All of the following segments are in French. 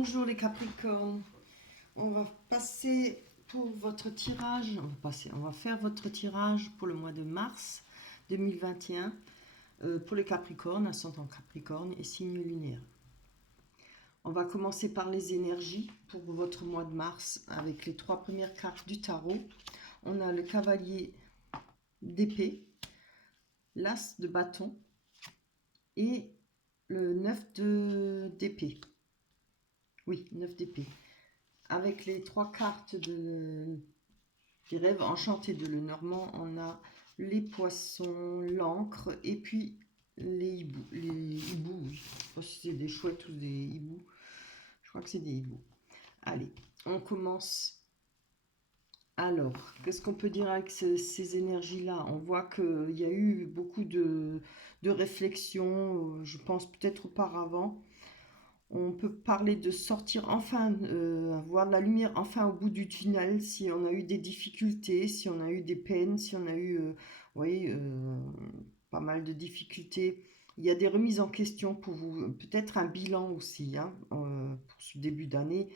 Bonjour les Capricornes, on va passer pour votre tirage, on va faire votre tirage pour le mois de mars 2021 pour les Capricornes, ascendant Capricorne et signe lunaire. On va commencer par les énergies pour votre mois de mars avec les trois premières cartes du tarot. On a le cavalier d'épée, l'as de bâton et le 9 d'épée. Oui, 9 d'épée. Avec les trois cartes des rêves enchantés de Lenormand, on a les poissons, l'encre et puis les hiboux. Les hiboux, oui. Je ne sais pas si c'est des chouettes ou des hiboux. Je crois que c'est des hiboux. Allez, on commence. Alors, qu'est-ce qu'on peut dire avec ces énergies-là? On voit qu'il y a eu beaucoup de réflexions, je pense peut-être auparavant. On peut parler de sortir enfin, voir de la lumière enfin au bout du tunnel, si on a eu des difficultés, si on a eu des peines, si on a eu oui, pas mal de difficultés. Il y a des remises en question pour vous, peut-être un bilan aussi hein, pour ce début d'année.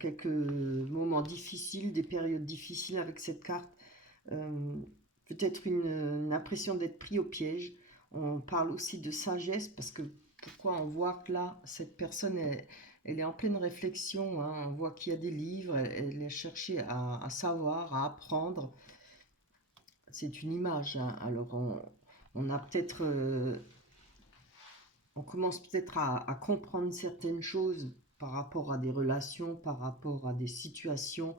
Quelques moments difficiles, des périodes difficiles avec cette carte. Peut-être une impression d'être pris au piège. On parle aussi de sagesse parce que pourquoi on voit que là, cette personne, elle est en pleine réflexion. Hein. On voit qu'il y a des livres, elle a cherché à savoir, à apprendre. C'est une image. Hein. Alors, on a peut-être... on commence peut-être à comprendre certaines choses par rapport à des relations, par rapport à des situations.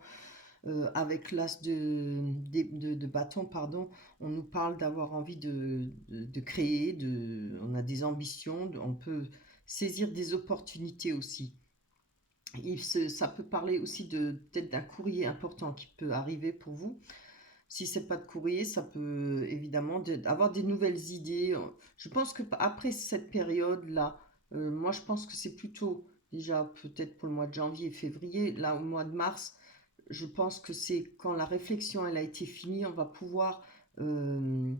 Avec l'as de bâton, pardon, on nous parle d'avoir envie de créer, on a des ambitions, on peut saisir des opportunités aussi. Ça peut parler aussi peut-être d'un courrier important qui peut arriver pour vous. Si c'est pas de courrier, ça peut évidemment avoir des nouvelles idées. Je pense que après cette période-là, moi je pense que c'est plutôt déjà peut-être pour le mois de janvier et février, là au mois de mars, je pense que c'est quand la réflexion elle a été finie, on va pouvoir, on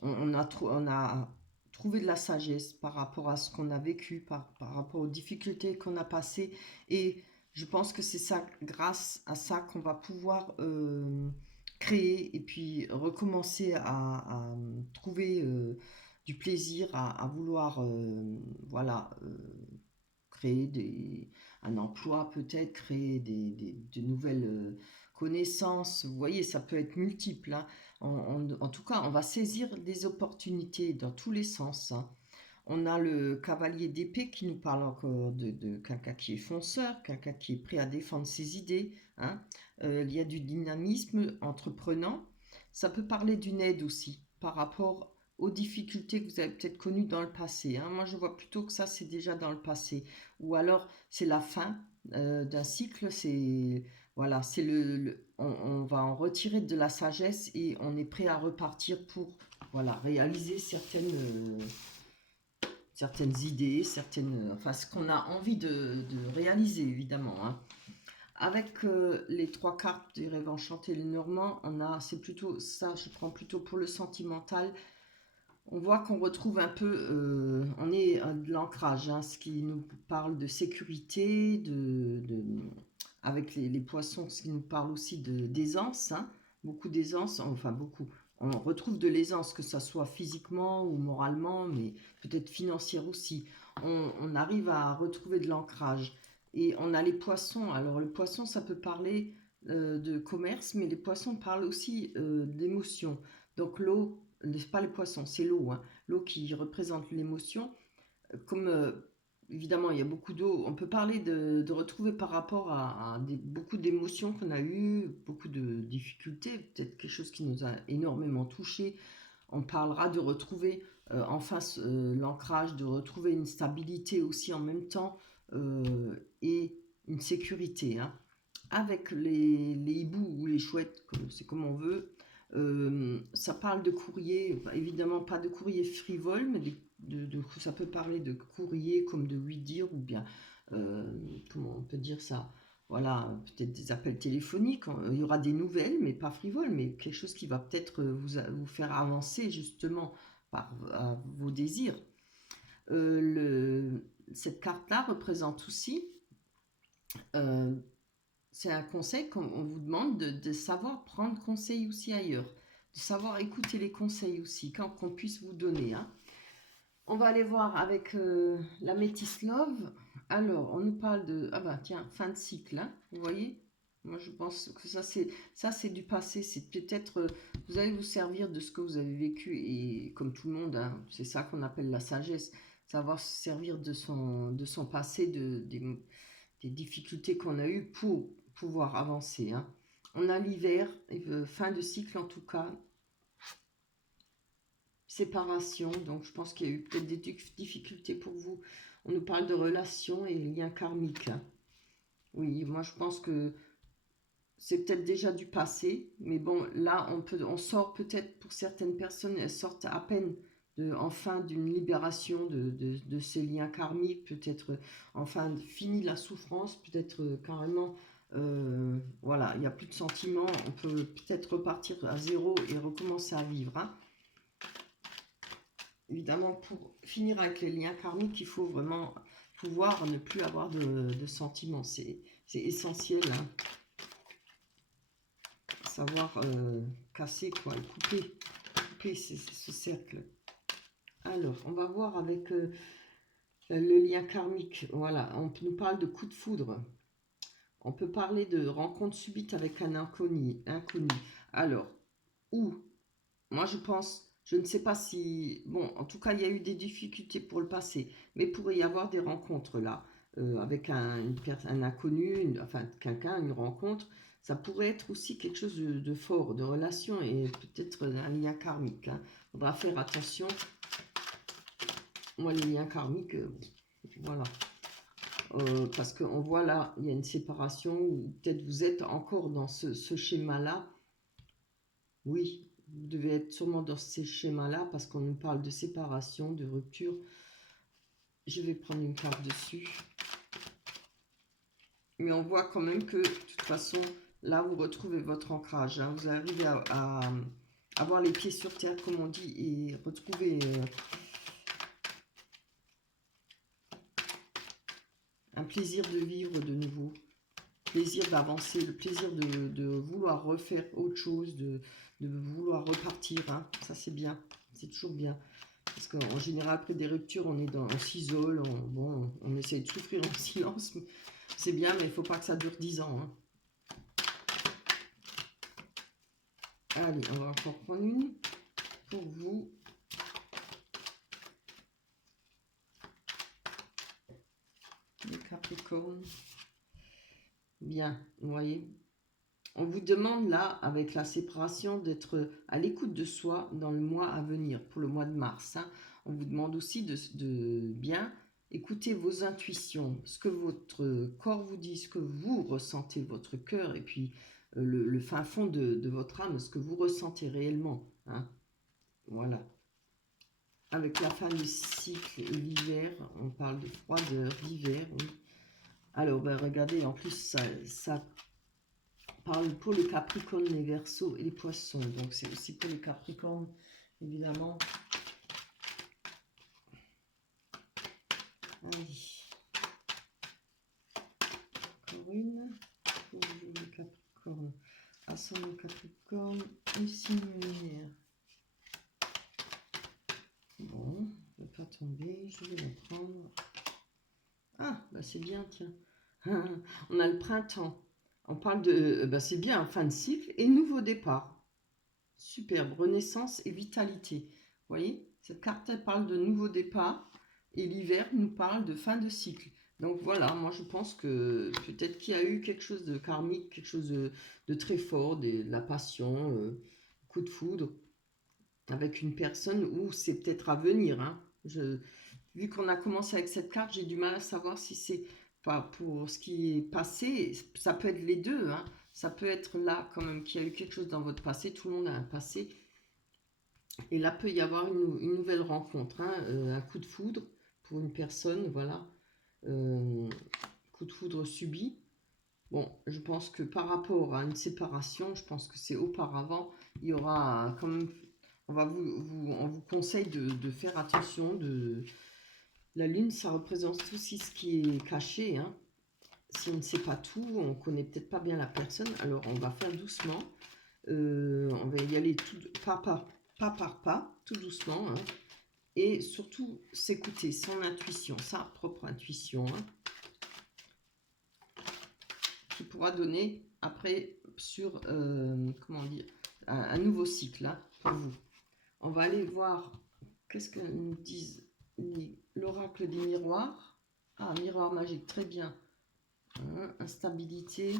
a trouvé de la sagesse par rapport à ce qu'on a vécu, par rapport aux difficultés qu'on a passées. Et je pense que c'est ça, grâce à ça, qu'on va pouvoir créer et puis recommencer à trouver du plaisir, à vouloir, voilà. Créer un emploi peut-être, créer de nouvelles connaissances. Vous voyez, ça peut être multiple. Hein. En tout cas, on va saisir des opportunités dans tous les sens. Hein. On a le cavalier d'épée qui nous parle encore de quelqu'un qui est fonceur, quelqu'un qui est prêt à défendre ses idées. Hein. Il y a du dynamisme entreprenant. Ça peut parler d'une aide aussi par rapport aux difficultés que vous avez peut-être connues dans le passé. Hein. Moi, je vois plutôt que ça, c'est déjà dans le passé. Ou alors, c'est la fin d'un cycle. C'est voilà, c'est on va en retirer de la sagesse et on est prêt à repartir pour voilà, réaliser certaines idées, enfin, ce qu'on a envie de réaliser, évidemment. Hein. Avec les trois cartes des rêves enchantés, les Normands, c'est plutôt ça, je prends plutôt pour le sentimental. On voit qu'on retrouve un peu, on est de l'ancrage, hein, ce qui nous parle de sécurité, avec les poissons, ce qui nous parle aussi d'aisance, hein, beaucoup d'aisance, enfin beaucoup. On retrouve de l'aisance, que ça soit physiquement ou moralement, mais peut-être financière aussi. On arrive à retrouver de l'ancrage. Et on a les poissons. Alors le poisson, ça peut parler de commerce, mais les poissons parlent aussi d'émotion. Donc l'eau, n'est pas les poissons, c'est l'eau. Hein. L'eau qui représente l'émotion. Comme évidemment il y a beaucoup d'eau, on peut parler de retrouver par rapport à beaucoup d'émotions qu'on a eues, beaucoup de difficultés, peut-être quelque chose qui nous a énormément touchés. On parlera de retrouver enfin l'ancrage, de retrouver une stabilité aussi en même temps et une sécurité. Hein. Avec les hiboux ou les chouettes, c'est comme on veut. Ça parle de courrier, évidemment pas de courrier frivole, mais ça peut parler de courrier comme de oui dire, ou bien, comment on peut dire ça, voilà, peut-être des appels téléphoniques, il y aura des nouvelles, mais pas frivoles, mais quelque chose qui va peut-être vous faire avancer justement par vos désirs. Cette carte-là représente aussi C'est un conseil qu'on vous demande de savoir prendre conseil aussi ailleurs, de savoir écouter les conseils aussi, qu'on puisse vous donner. Hein. On va aller voir avec la Métis Love. Alors, on nous parle de... Ah bah tiens, fin de cycle, hein, vous voyez. Moi, je pense que ça c'est du passé. C'est peut-être... vous allez vous servir de ce que vous avez vécu. Et comme tout le monde, hein, c'est ça qu'on appelle la sagesse. Savoir se servir de son passé, des difficultés qu'on a eues pour pouvoir avancer. Hein. On a l'hiver, fin de cycle en tout cas, séparation, donc je pense qu'il y a eu peut-être des difficultés pour vous. On nous parle de relations et liens karmiques. Hein. Oui, moi je pense que c'est peut-être déjà du passé, mais bon, là on sort peut-être pour certaines personnes, elles sortent à peine enfin d'une libération de ces liens karmiques, peut-être enfin fini la souffrance, peut-être carrément, voilà, il n'y a plus de sentiments, on peut peut-être repartir à zéro et recommencer à vivre. Hein. Évidemment, pour finir avec les liens karmiques, il faut vraiment pouvoir ne plus avoir de sentiments, c'est essentiel. Hein. Savoir casser quoi, et couper ce cercle. Alors, on va voir avec le lien karmique. Voilà, on nous parle de coup de foudre. On peut parler de rencontre subite avec un inconnu. Alors, où moi je pense, je ne sais pas si... Bon, en tout cas, il y a eu des difficultés pour le passé, mais il pourrait y avoir des rencontres là, avec un inconnu, enfin quelqu'un, une rencontre. Ça pourrait être aussi quelque chose de fort, de relation et peut-être un lien karmique. Hein. Il faudra faire attention. Moi, les liens karmiques, voilà. Parce qu'on voit là, il y a une séparation, ou peut-être vous êtes encore dans ce schéma-là. Oui, vous devez être sûrement dans ces schémas-là, parce qu'on nous parle de séparation, de rupture. Je vais prendre une carte dessus. Mais on voit quand même que, de toute façon, là, vous retrouvez votre ancrage. Hein. Vous arrivez à avoir les pieds sur terre, comme on dit, et retrouver... un plaisir de vivre de nouveau, plaisir d'avancer, le plaisir de vouloir refaire autre chose, de vouloir repartir. Hein. Ça, c'est bien, c'est toujours bien. Parce qu'en général, après des ruptures, on s'isole, on essaie de souffrir en silence. C'est bien, mais il ne faut pas que ça dure 10 ans. Hein. Allez, on va encore prendre une pour vous. Les Capricornes. Bien, vous voyez. On vous demande là, avec la séparation, d'être à l'écoute de soi dans le mois à venir, pour le mois de mars. Hein. On vous demande aussi de bien écouter vos intuitions, ce que votre corps vous dit, ce que vous ressentez, votre cœur, et puis le fin fond de votre âme, ce que vous ressentez réellement. Hein. Voilà. Avec la fin du cycle et l'hiver, on parle de froideur, d'hiver. Oui. Alors, ben, regardez, en plus, ça parle pour les Capricornes, les Verseaux et les Poissons. Donc, c'est aussi pour les Capricornes, évidemment. Allez. Encore une. Pour les Capricornes. Ascendant Capricorne et signe lunaire. Bon, ne pas tomber. Je vais le prendre. Ah, bah c'est bien, tiens. On a le printemps. On parle de... Bah c'est bien, fin de cycle et nouveau départ. Superbe, renaissance et vitalité. Vous voyez, cette carte, elle parle de nouveau départ et l'hiver nous parle de fin de cycle. Donc voilà, moi je pense que peut-être qu'il y a eu quelque chose de karmique, quelque chose de très fort, de la passion, coup de foudre, avec une personne où c'est peut-être à venir. Hein. Vu qu'on a commencé avec cette carte, j'ai du mal à savoir si c'est pas pour ce qui est passé. Ça peut être les deux. Hein. Ça peut être là quand même qu'il y a eu quelque chose dans votre passé. Tout le monde a un passé. Et là, peut y avoir une nouvelle rencontre. Hein. Un coup de foudre pour une personne. Voilà. Coup de foudre subi. Bon, je pense que par rapport à une séparation, je pense que c'est auparavant. Il y aura quand même... on vous conseille de faire attention. La lune, ça représente aussi ce qui est caché. Hein. si on ne sait pas tout, on ne connaît peut-être pas bien la personne, alors on va faire doucement. On va y aller pas par pas, tout doucement. Hein. Et surtout, s'écouter, son intuition, sa propre intuition. Hein, qui pourra donner après sur, comment dire, un nouveau cycle hein, pour vous. On va aller voir, qu'est-ce que nous disent l'oracle des miroirs. Ah, miroir magique, très bien. Hein, instabilité.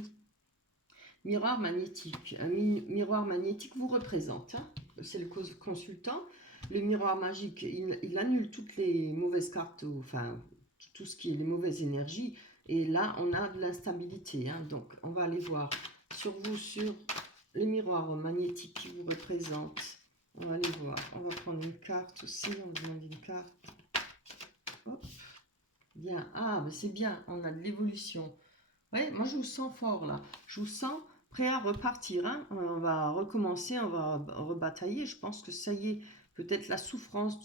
Miroir magnétique. Un miroir magnétique vous représente. Hein. C'est le consultant. Le miroir magique, il annule toutes les mauvaises cartes, enfin, tout ce qui est les mauvaises énergies. Et là, on a de l'instabilité. Hein. Donc, on va aller voir sur vous, sur les miroirs magnétiques qui vous représentent. On va aller voir. On va prendre une carte aussi. On va demander une carte. Hop. Bien. Ah, mais c'est bien. On a de l'évolution. Ouais, moi, je vous sens fort, là. Je vous sens prêt à repartir. Hein. On va recommencer. On va rebatailler. Je pense que ça y est, peut-être la souffrance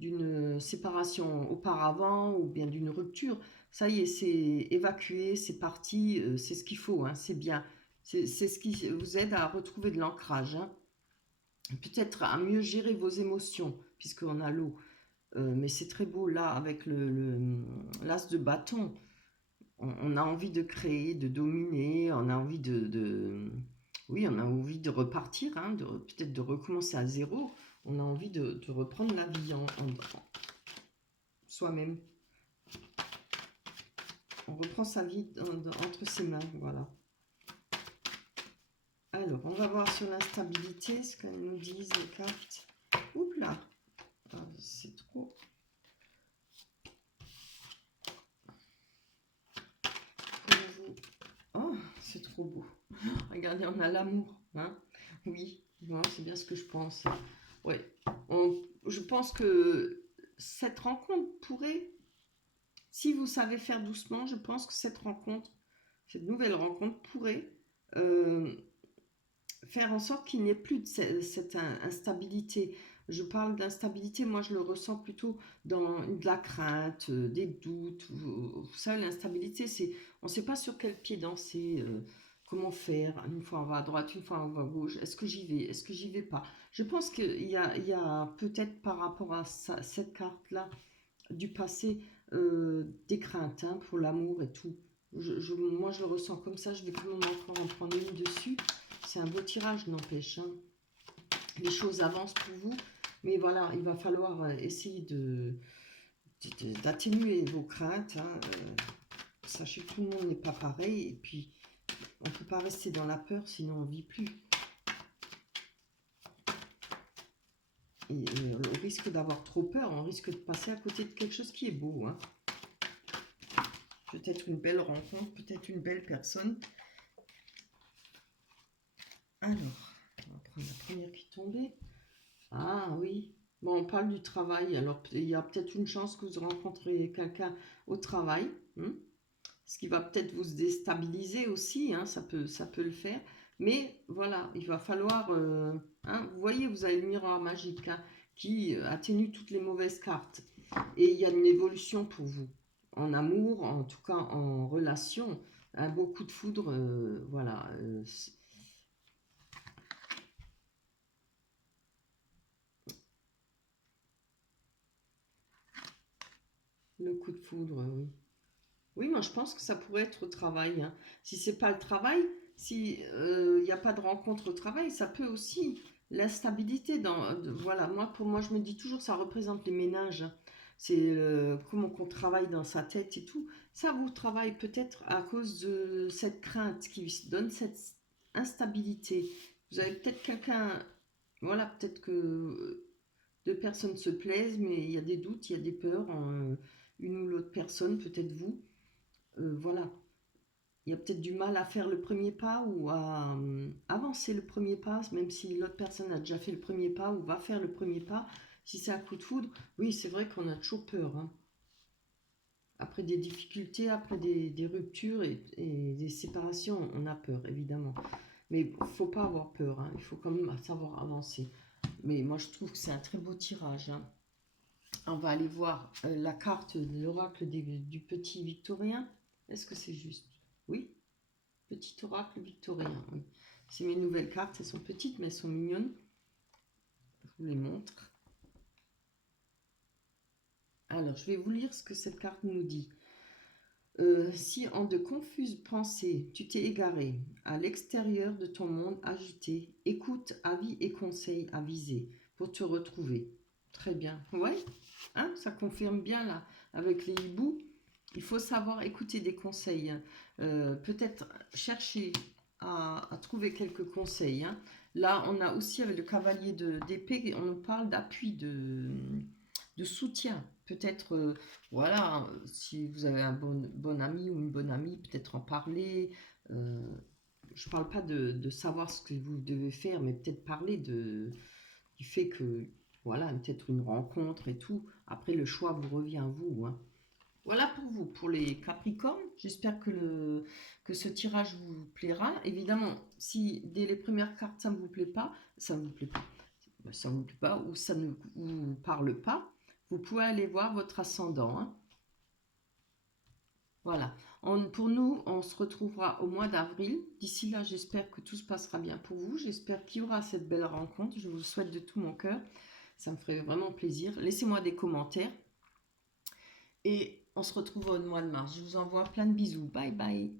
d'une séparation auparavant ou bien d'une rupture. Ça y est, c'est évacué, c'est parti. C'est ce qu'il faut. Hein. C'est bien. C'est ce qui vous aide à retrouver de l'ancrage. Hein. Peut-être à mieux gérer vos émotions, puisqu'on a l'eau. Mais c'est très beau là, avec l'as de bâton. On a envie de créer, de dominer, on a envie oui, on a envie de repartir, hein, peut-être de recommencer à zéro. On a envie de reprendre la vie en soi-même. On reprend sa vie entre ses mains, voilà. Alors, on va voir sur l'instabilité, ce qu'elles nous disent, les cartes. Oups là, ah, c'est trop. Oh, c'est trop beau. Regardez, on a l'amour. Hein, oui, c'est bien ce que je pense. Ouais. Je pense que cette rencontre pourrait, si vous savez faire doucement, je pense que cette nouvelle rencontre pourrait faire en sorte qu'il n'y ait plus de cette instabilité. Je parle d'instabilité, moi je le ressens plutôt dans de la crainte, des doutes. Vous savez, l'instabilité, c'est on ne sait pas sur quel pied danser, comment faire. Une fois on va à droite, une fois on va à gauche. Est-ce que j'y vais? Est-ce que j'y vais pas? Je pense qu'il y a peut-être par rapport à cette carte-là du passé des craintes hein, pour l'amour et tout. Moi je le ressens comme ça, je vais quand même encore en prendre une dessus. C'est un beau tirage, n'empêche. Hein. Les choses avancent pour vous, mais voilà, il va falloir essayer d'atténuer vos craintes. Hein. Sachez que tout le monde n'est pas pareil, et puis on ne peut pas rester dans la peur, sinon on ne vit plus. Et on risque d'avoir trop peur, on risque de passer à côté de quelque chose qui est beau. Hein. Peut-être une belle rencontre, peut-être une belle personne. Alors, on va prendre la première qui est tombée. Ah oui, bon, on parle du travail, alors il y a peut-être une chance que vous rencontrez quelqu'un au travail, hein, ce qui va peut-être vous déstabiliser aussi, hein, ça peut le faire, mais voilà, il va falloir, hein, vous voyez, vous avez le miroir magique hein, qui atténue toutes les mauvaises cartes, et il y a une évolution pour vous, en amour, en tout cas en relation, un beau coup de foudre, voilà, le coup de foudre, oui. Oui, moi je pense que ça pourrait être au travail. Hein. Si c'est pas le travail, si il n'y a pas de rencontre au travail, ça peut aussi l'instabilité voilà, pour moi je me dis toujours ça représente les ménages. Hein. C'est comment qu'on travaille dans sa tête et tout. Ça vous travaille peut-être à cause de cette crainte qui donne cette instabilité. Vous avez peut-être quelqu'un, voilà, peut-être que deux personnes se plaisent, mais il y a des doutes, il y a des peurs en une ou l'autre personne, peut-être vous. Voilà, il y a peut-être du mal à faire le premier pas ou à avancer le premier pas, même si l'autre personne a déjà fait le premier pas ou va faire le premier pas. Si c'est un coup de foudre, oui, c'est vrai qu'on a toujours peur. Hein. Après des difficultés, après des ruptures et des séparations, on a peur, évidemment. Mais il ne faut pas avoir peur, hein. Il faut quand même savoir avancer. Mais moi, je trouve que c'est un très beau tirage. Hein. On va aller voir la carte de l'oracle du petit Victorien. Est-ce que c'est juste? Oui. Petit oracle victorien, oui. C'est mes nouvelles cartes, elles sont petites mais elles sont mignonnes. Je vous les montre. Alors, je vais vous lire ce que cette carte nous dit. Si en de confuses pensées tu t'es égaré à l'extérieur de ton monde agité, écoute avis et conseils avisés pour te retrouver. Très bien. Ouais, hein, ça confirme bien là avec les hiboux. Il faut savoir écouter des conseils. Peut-être chercher à trouver quelques conseils. Hein. Là, on a aussi avec le cavalier d'épée, on nous parle d'appui, de soutien. Peut-être, voilà, si vous avez un bon ami ou une bonne amie, peut-être en parler. Je ne parle pas de savoir ce que vous devez faire, mais peut-être parler du fait que, voilà, peut-être une rencontre et tout. Après, le choix vous revient à vous. Hein. Voilà pour vous, pour les Capricornes. J'espère que ce tirage vous plaira. Évidemment, si dès les premières cartes ça ne vous plaît pas, ça ne vous plaît pas, ça ne vous plaît pas ou ça ne vous parle pas, vous pouvez aller voir votre ascendant. Hein. Voilà. Pour nous, on se retrouvera au mois d'avril. D'ici là, j'espère que tout se passera bien pour vous. J'espère qu'il y aura cette belle rencontre. Je vous le souhaite de tout mon cœur. Ça me ferait vraiment plaisir. Laissez-moi des commentaires. Et on se retrouve au mois de mars. Je vous envoie plein de bisous. Bye bye.